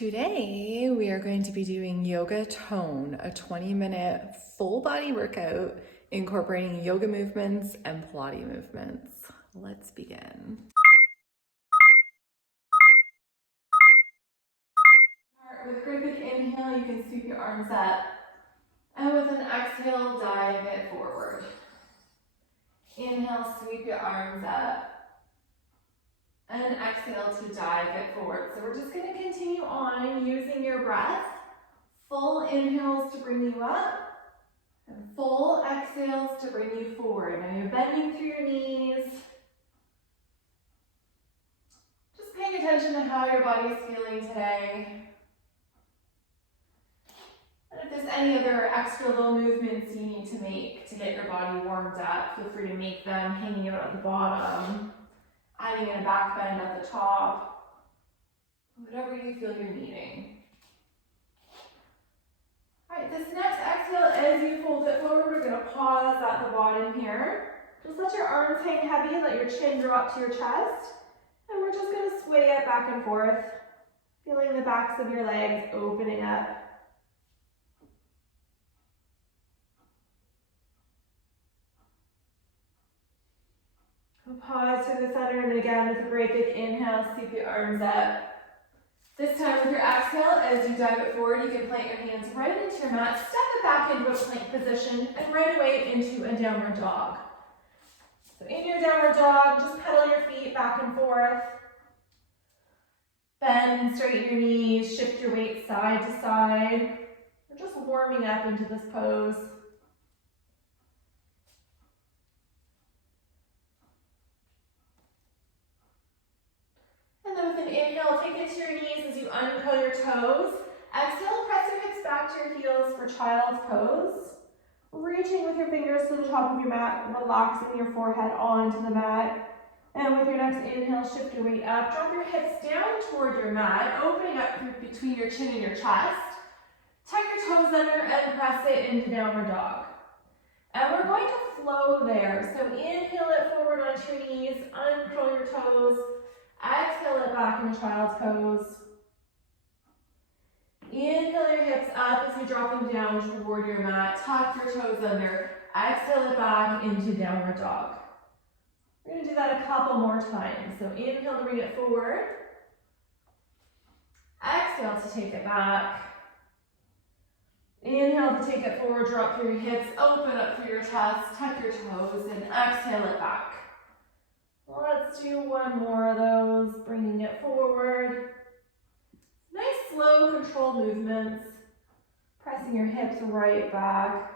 Today, we are going to be doing Yoga Tone, a 20-minute full body workout incorporating yoga movements and Pilates movements. Let's begin. With a great big inhale, you can sweep your arms up. And with an exhale, dive it forward. Inhale, sweep your arms up. And exhale to dive it forward. So we're just going to continue on using your breath. Full inhales to bring you up. And full exhales to bring you forward. Now you're bending through your knees. Just paying attention to how your body's feeling today. And if there's any other extra little movements you need to make to get your body warmed up, feel free to make them hanging out at the bottom. Adding in a back bend at the top, whatever you feel you're needing. All right, this next exhale, as you fold it forward, we're going to pause at the bottom here. Just let your arms hang heavy, let your chin drop to your chest, and we're just going to sway it back and forth, feeling the backs of your legs opening up. Pause to the center, and again with a great big inhale, sweep your arms up. This time with your exhale, as you dive it forward, you can plant your hands right into your mat, step it back into a plank position, and right away into a downward dog. So in your downward dog, just pedal your feet back and forth. Bend and straighten your knees, shift your weight side to side. We're just warming up into this pose. And then with an inhale, take it to your knees as you uncurl your toes. Exhale, press your hips back to your heels for child's pose. Reaching with your fingers to the top of your mat, relaxing your forehead onto the mat. And with your next inhale, shift your weight up. Drop your hips down toward your mat, opening up between your chin and your chest. Tuck your toes under and press it into downward dog. And we're going to flow there. So inhale it forward onto your knees, uncurl your toes. Exhale it back into child's pose. Inhale your hips up as you drop them down toward your mat. Tuck your toes under. Exhale it back into downward dog. We're going to do that a couple more times. So inhale to bring it forward. Exhale to take it back. Inhale to take it forward, drop through your hips, open up through your chest, tuck your toes, and exhale it back. Let's do one more of those, bringing it forward. Nice, slow, controlled movements. Pressing your hips right back.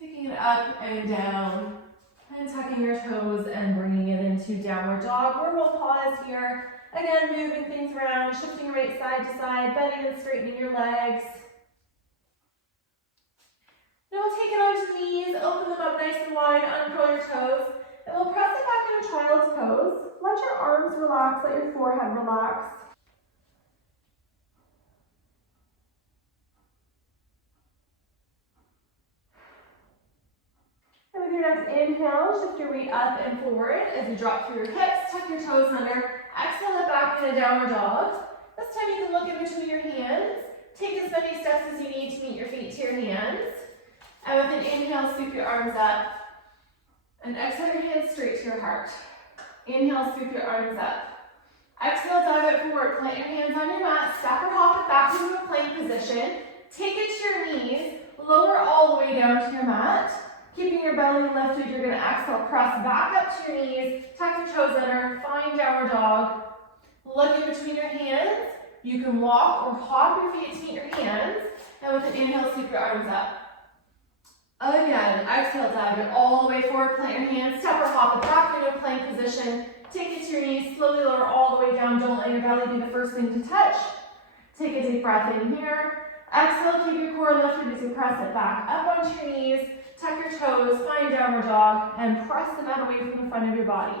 Taking it up and down. And tucking your toes and bringing it into downward dog, where we'll pause here. Again, moving things around, shifting your weight side to side, bending and straightening your legs. Now we'll take it onto the knees, open them up nice and wide, uncurl your toes, and we'll press it back into child's pose. Let your arms relax, let your forehead relax. And with your next inhale, shift your weight up and forward as you drop through your hips, tuck your toes under, exhale it back in a downward dog. This time you can look in between your hands. Take as many steps as you need to meet your feet to your hands. And with an inhale, sweep your arms up. And exhale your hands straight to your heart. Inhale, sweep your arms up. Exhale, dive it forward. Plant your hands on your mat. Step or hop it back into a plank position. Take it to your knees. Lower all the way down to your mat. Keeping your belly lifted, you're going to exhale, press back up to your knees. Tuck your toes under. Find downward dog. Look in between your hands. You can walk or hop your feet to meet your hands. And with an inhale, sweep your arms up. Again, exhale, dive it all the way forward, plant your hands, step or hop it back into a plank position. Take it to your knees, slowly lower all the way down. Don't let your belly be the first thing to touch. Take a deep breath in here. Exhale, keep your core lifted as you press it back up onto your knees. Tuck your toes, find downward dog, and press the mat away from the front of your body.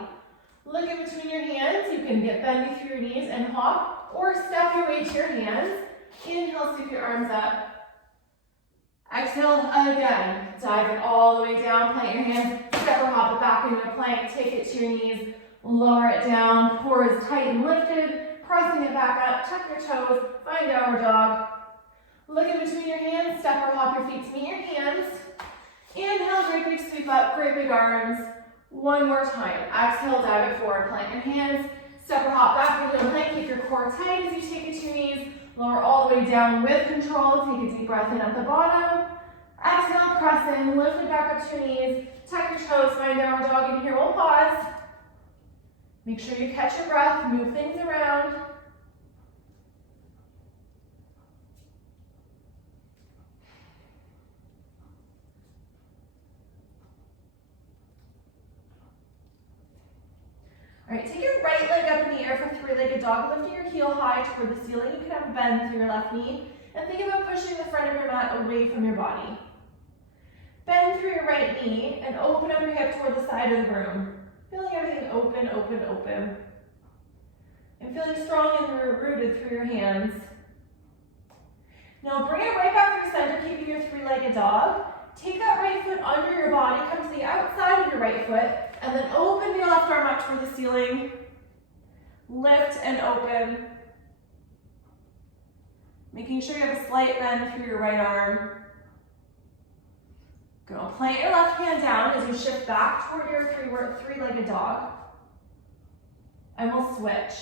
Look in between your hands. You can get bendy through your knees and hop, or step your way to your hands. Inhale, sweep your arms up. Exhale again, dive it all the way down, plant your hands, step or hop it back into a plank, take it to your knees, lower it down, core is tight and lifted, pressing it back up, tuck your toes, find downward dog. Look in between your hands, step or hop your feet to meet your hands. Inhale, great big sweep up, great big arms. One more time. Exhale, dive it forward, plant your hands, step or hop back into a plank, keep your core tight as you take it to your knees. Lower all the way down with control, take a deep breath in at the bottom. Exhale, press in, lift it back up to your knees, tuck your toes, find downward dog, and here we'll pause. Make sure you catch your breath, move things around. All right, take your right leg up in the air for three-legged dog, lifting your heel high toward the ceiling. You can have a bend through your left knee, and think about pushing the front of your mat away from your body. Bend through your right knee and open up your hip toward the side of the room. Feeling everything open, open, open. And feeling strong and rooted through your hands. Now bring it right back through center, keeping your three-legged dog. Take that right foot under your body, come to the outside of your right foot, and then open your left arm up toward the ceiling. Lift and open. Making sure you have a slight bend through your right arm. Go plant your left hand down as you shift back toward your three-legged dog. And we'll switch.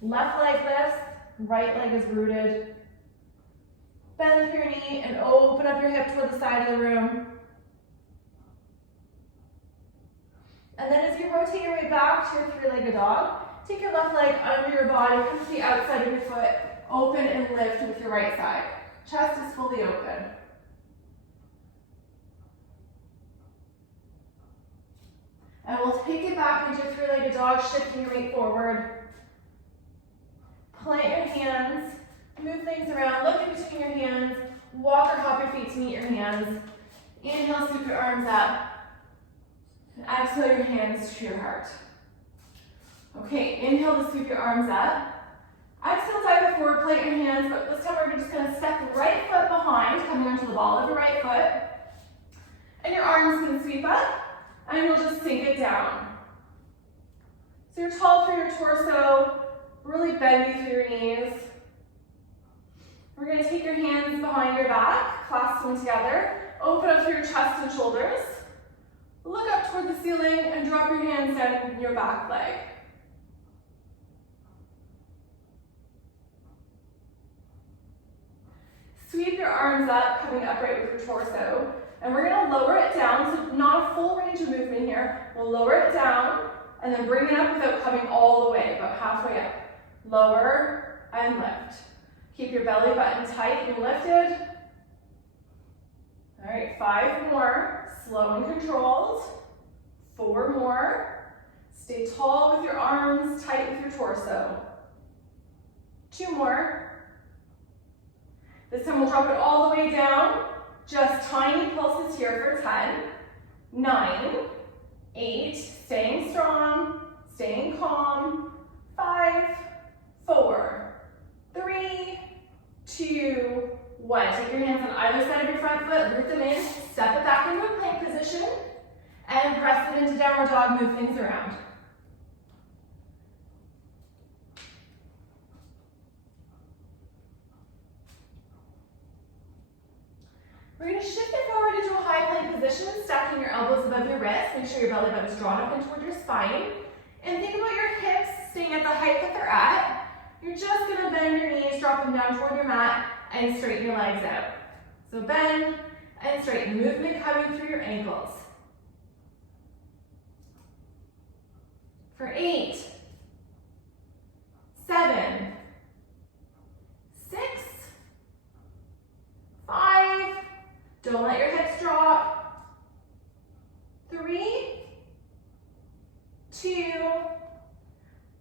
Left leg lifts, right leg is rooted. Bend through your knee and open up your hip toward the side of the room. And then as you rotate your way back to your three-legged dog, take your left leg under your body, come to the outside of your foot, open and lift with your right side. Chest is fully open. And we'll take it back into your three-legged dog, shifting your weight forward. Plant your hands, move things around, look in between your hands, walk or hop your feet to meet your hands. Inhale, scoop your arms up. And exhale your hands to your heart. Okay, inhale to scoop your arms up. Exhale, dive it forward, plant your hands, but this time we're just gonna step the right foot behind, coming onto the ball of your right foot. And your arms can sweep up, and you'll just sink it down. So you're tall through your torso, really bendy through your knees. We're gonna take your hands behind your back, clasp them together, open up through your chest and shoulders. Look up toward the ceiling and drop your hands down in your back leg. Sweep your arms up, coming upright with your torso. And we're gonna lower it down, so not a full range of movement here. We'll lower it down and then bring it up without coming all the way, about halfway up. Lower and lift. Keep your belly button tight and lifted. All right, 5 more, slow and controlled. 4 more. Stay tall with your arms tight with your torso. 2 more. This time we'll drop it all the way down. Just tiny pulses here for 10, 9, 8, staying strong, staying calm, 5, 4, 3, 2, 1. Take your hands on either side of your front foot, root them in, step it back into a plank position, and press it into downward dog, move things around. We're going to shift it forward into a high plank position, stacking your elbows above your wrists. Make sure your belly button is drawn up and toward your spine. And think about your hips staying at the height that they're at. You're just going to bend your knees, drop them down toward your mat, and straighten your legs out. So bend and straighten. Movement coming through your ankles. For 8, 7, 6, 5, don't let your hips drop. 3, 2,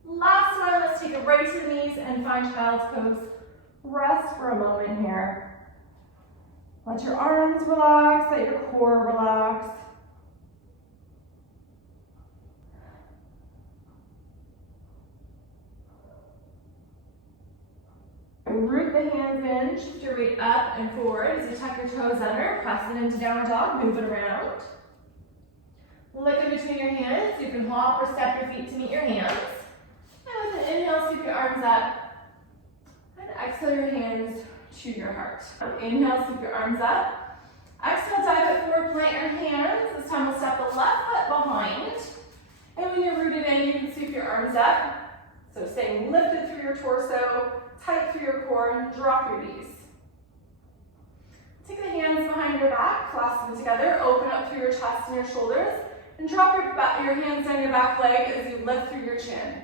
last one, let's take it right to the knees and find child's pose. Rest for a moment here. Let your arms relax, let your core relax. Root the hands in, shift your weight up and forward as you tuck your toes under, press it into downward dog, move it around. Look in between your hands, you can hop or step your feet to meet your hands. And with an inhale, sweep your arms exhale your hands to your heart. Inhale, sweep your arms up. Exhale, dive it forward, plant your hands. This time we'll step the left foot behind. And when you're rooted in, you can sweep your arms up. So staying lifted through your torso, tight through your core, and drop your knees. Take the hands behind your back, clasp them together, open up through your chest and your shoulders, and drop your hands down your back leg as you lift through your chin.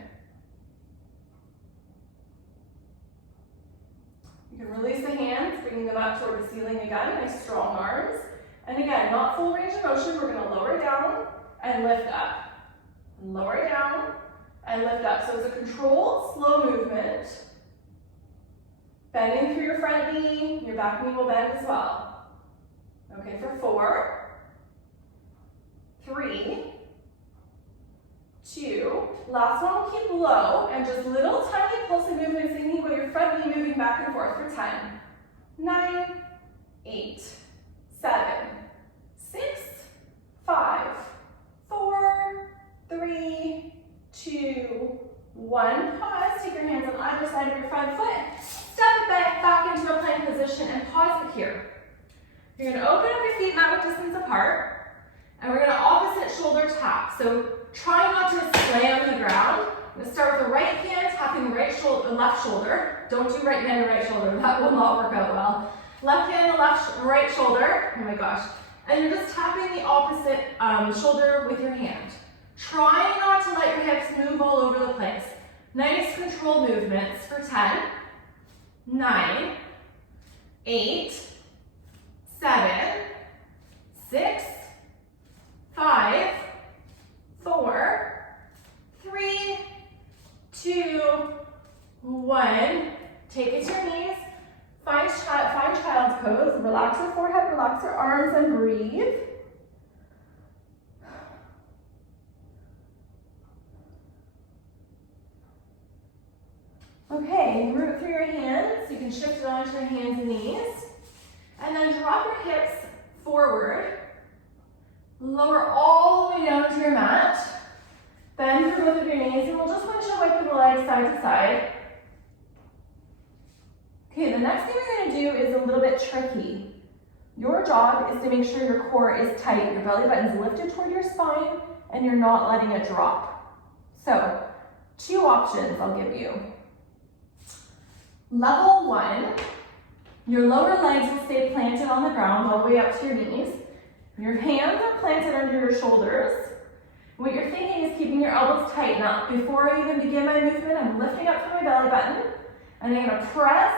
You can release the hands, bringing them up toward the ceiling again, nice strong arms. And again, not full range of motion, we're gonna lower down and lift up. Lower down and lift up. So it's a controlled, slow movement. Bending through your front knee, your back knee will bend as well. Okay, for 4, 3, 2, last one will keep low, and just little tiny pulsing movements thinking about your front knee moving back and forth for 10, 9, 8, 7, 6, 5, 4, 3, 2, 1. Pause, take your hands on either side of your front foot, step it back into a plank position and pause it here. You're gonna open up your feet mat width distance apart, and we're gonna opposite shoulder tap. So try not to slam on the ground. I'm gonna start with the right hand, tapping the left shoulder. Don't do right hand and right shoulder, that will not work out well. Left hand and right shoulder, oh my gosh. And you're just tapping the opposite shoulder with your hand. Try not to let your hips move all over the place. Nice controlled movements for 10, 9, 8, 7, 6, 5, 4, 3, 2, 1. Take it to your knees. Find child's pose. Relax your forehead, relax your arms, and breathe. Okay, root through your hands. You can shift it onto your hands and knees. And then drop your hips forward. Lower all the way down to your mat. Bend through both of your knees, and we'll just windshield wipe the legs side to side. Okay, the next thing we're going to do is a little bit tricky. Your job is to make sure your core is tight, your belly button's lifted toward your spine, and you're not letting it drop. So, 2 options I'll give you. Level 1, your lower legs will stay planted on the ground all the way up to your knees. Your hands are planted under your shoulders. What you're thinking is keeping your elbows tight. Now, before I even begin my movement, I'm lifting up from my belly button, and I'm going to press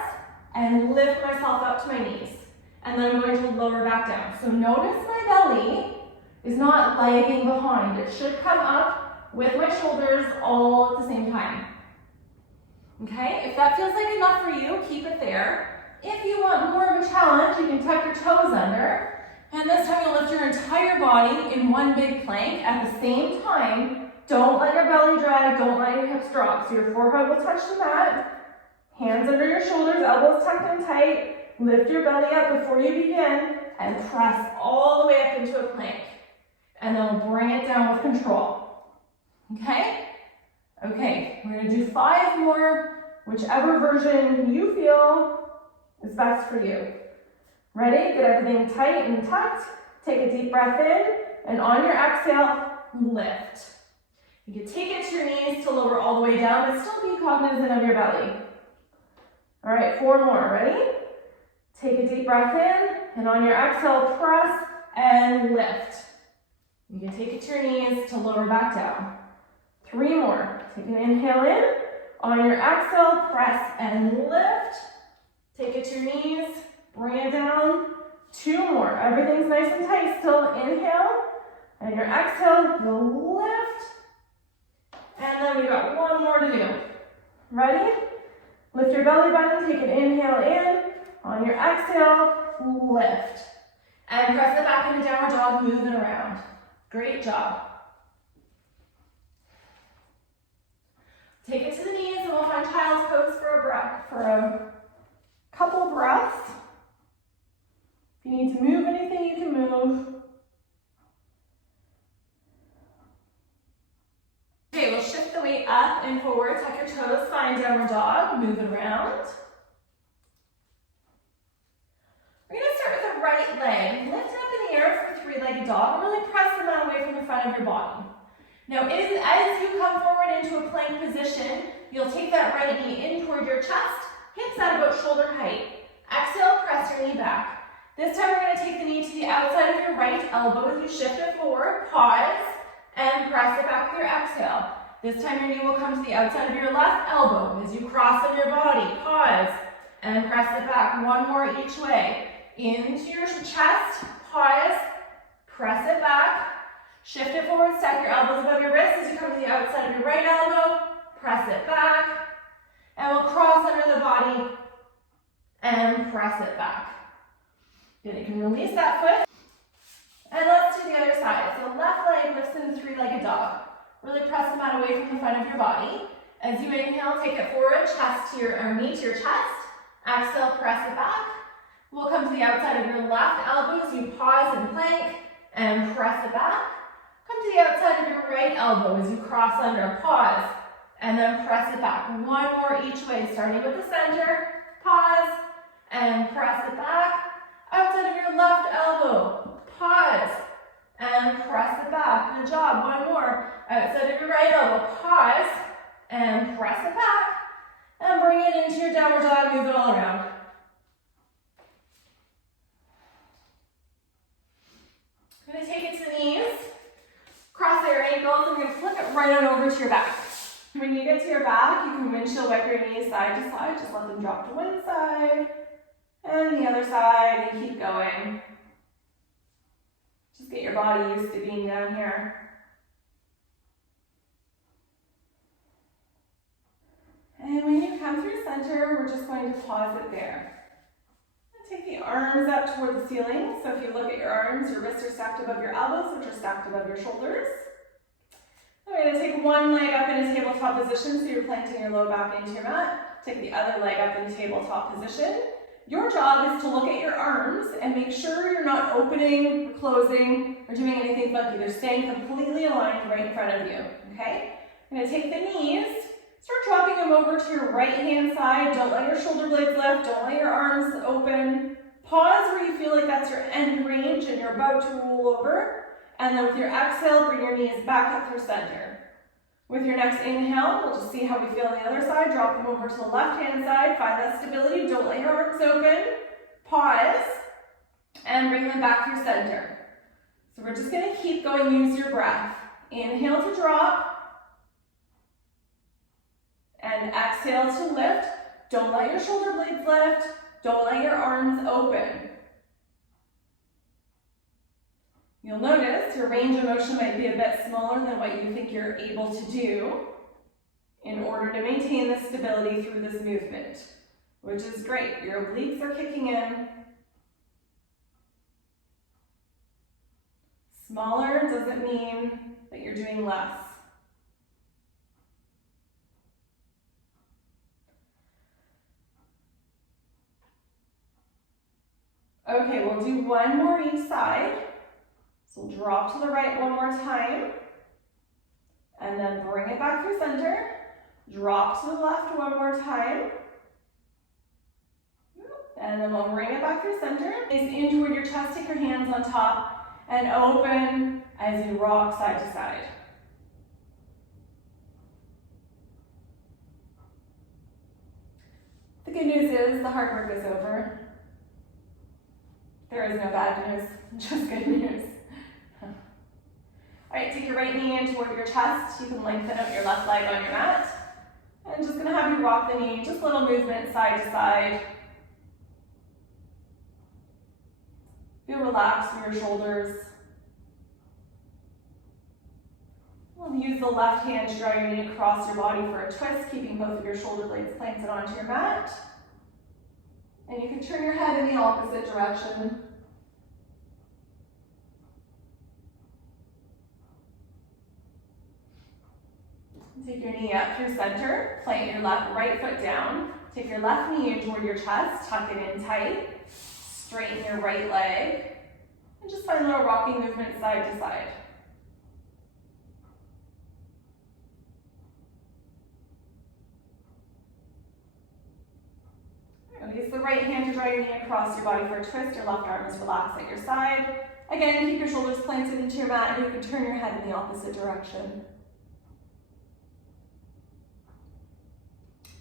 and lift myself up to my knees. And then I'm going to lower back down. So notice my belly is not lagging behind. It should come up with my shoulders all at the same time. Okay, if that feels like enough for you, keep it there. If you want more of a challenge, you can tuck your toes under. And this time you'll lift your entire body in one big plank at the same time. Don't let your belly drag, don't let your hips drop. So your forehead will touch the mat, hands under your shoulders, elbows tucked in tight. Lift your belly up before you begin and press all the way up into a plank. And then we'll bring it down with control. Okay? Okay, we're gonna do 5 more, whichever version you feel is best for you. Ready? Get everything tight and tucked. Take a deep breath in, and on your exhale, lift. You can take it to your knees to lower all the way down, but still be cognizant of your belly. All right, 4 more. Ready? Take a deep breath in, and on your exhale, press and lift. You can take it to your knees to lower back down. 3 more. Take an inhale in. On your exhale, press and lift. Take it to your knees. Bring it down. 2 more. Everything's nice and tight. Still inhale. And your exhale, you'll lift. And then we've got 1 more to do. Ready? Lift your belly button. Take an inhale in. On your exhale, lift. And press it back into downward dog, moving around. Great job. Take it to the knees, and we'll find child's pose for a couple breaths. If you need to move anything, you can move. Okay, we'll shift the weight up and forward. Tuck your toes, find downward dog, move it around. right leg. Lift it up in the air for three-legged dog. Really press the mat away from the front of your body. Now, as you come forward into a plank position, you'll take that right knee in toward your chest, hips at about shoulder height. Exhale, press your knee back. This time we're going to take the knee to the outside of your right elbow as you shift it forward, pause, and press it back with your exhale. This time your knee will come to the outside of your left elbow as you cross on your body, pause, and press it back. One more each way. Into your chest, pause, press it back, shift it forward, stack your elbows above your wrists as you come to the outside of your right elbow, press it back, and we'll cross under the body and press it back. Then you can release that foot, and let's do the other side. So left leg lifts in three-legged dog. Really press the mat away from the front of your body. As you inhale, take it forward, chest to your knee to your chest. Exhale, press it back. We'll come to the outside of your left elbow as you pause and plank and press it back. Come to the outside of your right elbow as you cross under, pause, and then press it back. One more each way, starting with the center, pause, and press it back. Outside of your left elbow, pause, and press it back. Good job, one more. Outside of your right elbow, pause, and press it back. And bring it into your downward dog, move it all around. I'm going to take it to the knees, cross your ankles, and we're going to flip it right on over to your back. When you get to your back, you can windshield wipe your knees side to side, just let them drop to one side, and the other side, and keep going. Just get your body used to being down here. And when you come through center, we're just going to pause it there. Take the arms up toward the ceiling. So if you look at your arms, your wrists are stacked above your elbows, which are stacked above your shoulders. We're going to take one leg up in a tabletop position, so you're planting your low back into your mat. Take the other leg up in tabletop position. Your job is to look at your arms and make sure you're not opening, closing, or doing anything funky. They're staying completely aligned right in front of you, okay? I'm going to take the knees, start dropping them over to your right-hand side. Don't let your shoulder blades lift. Don't let your arms open. Pause where you feel like that's your end range and you're about to roll over. And then with your exhale, bring your knees back up through center. With your next inhale, we'll just see how we feel on the other side. Drop them over to the left-hand side. Find that stability. Don't let your arms open. Pause. And bring them back through center. So we're just going to keep going. Use your breath. Inhale to drop. And exhale to lift. Don't let your shoulder blades lift. Don't let your arms open. You'll notice your range of motion might be a bit smaller than what you think you're able to do in order to maintain the stability through this movement, which is great. Your obliques are kicking in. Smaller doesn't mean that you're doing less. Okay, we'll do one more each side. So we'll drop to the right one more time, and then bring it back through center. Drop to the left one more time, and then we'll bring it back through center. Face in toward your chest, take your hands on top, and open as you rock side to side. The good news is the hard work is over. There is no bad news, just good news. All right, take your right knee in toward your chest. You can lengthen out your left leg on your mat. And just gonna have you rock the knee, just a little movement side to side. Feel relaxed in your shoulders. We'll use the left hand to draw your knee across your body for a twist, keeping both of your shoulder blades planted onto your mat. And you can turn your head in the opposite direction. Take your knee up through center, plant your right foot down. Take your left knee in toward your chest, tuck it in tight. Straighten your right leg. And just find a little rocking movement side to side. Release the right right hand to draw your knee across your body for a twist. Your left arm is relaxed at your side. Again, keep your shoulders planted into your mat, and you can turn your head in the opposite direction.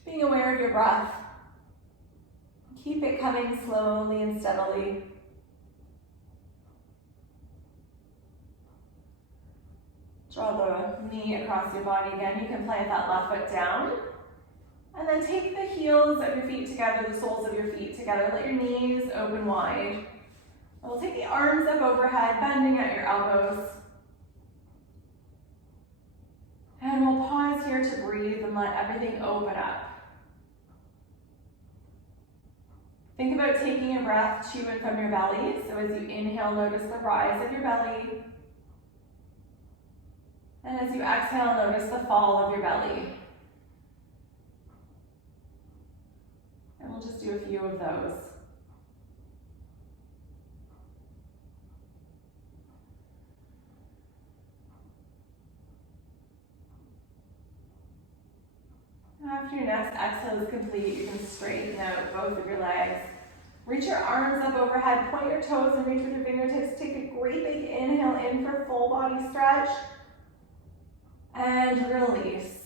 Being aware of your breath. Keep it coming slowly and steadily. Draw the knee across your body again. You can plant that left foot down. And then take the heels of your feet together, the soles of your feet together. Let your knees open wide. We'll take the arms up overhead, bending at your elbows. And we'll pause here to breathe and let everything open up. Think about taking your breath to and from your belly. So as you inhale, notice the rise of your belly. And as you exhale, notice the fall of your belly. And we'll just do a few of those. After your next exhale is complete, you can straighten out both of your legs. Reach your arms up overhead, point your toes and reach with your fingertips. Take a great big inhale in for full body stretch. And release.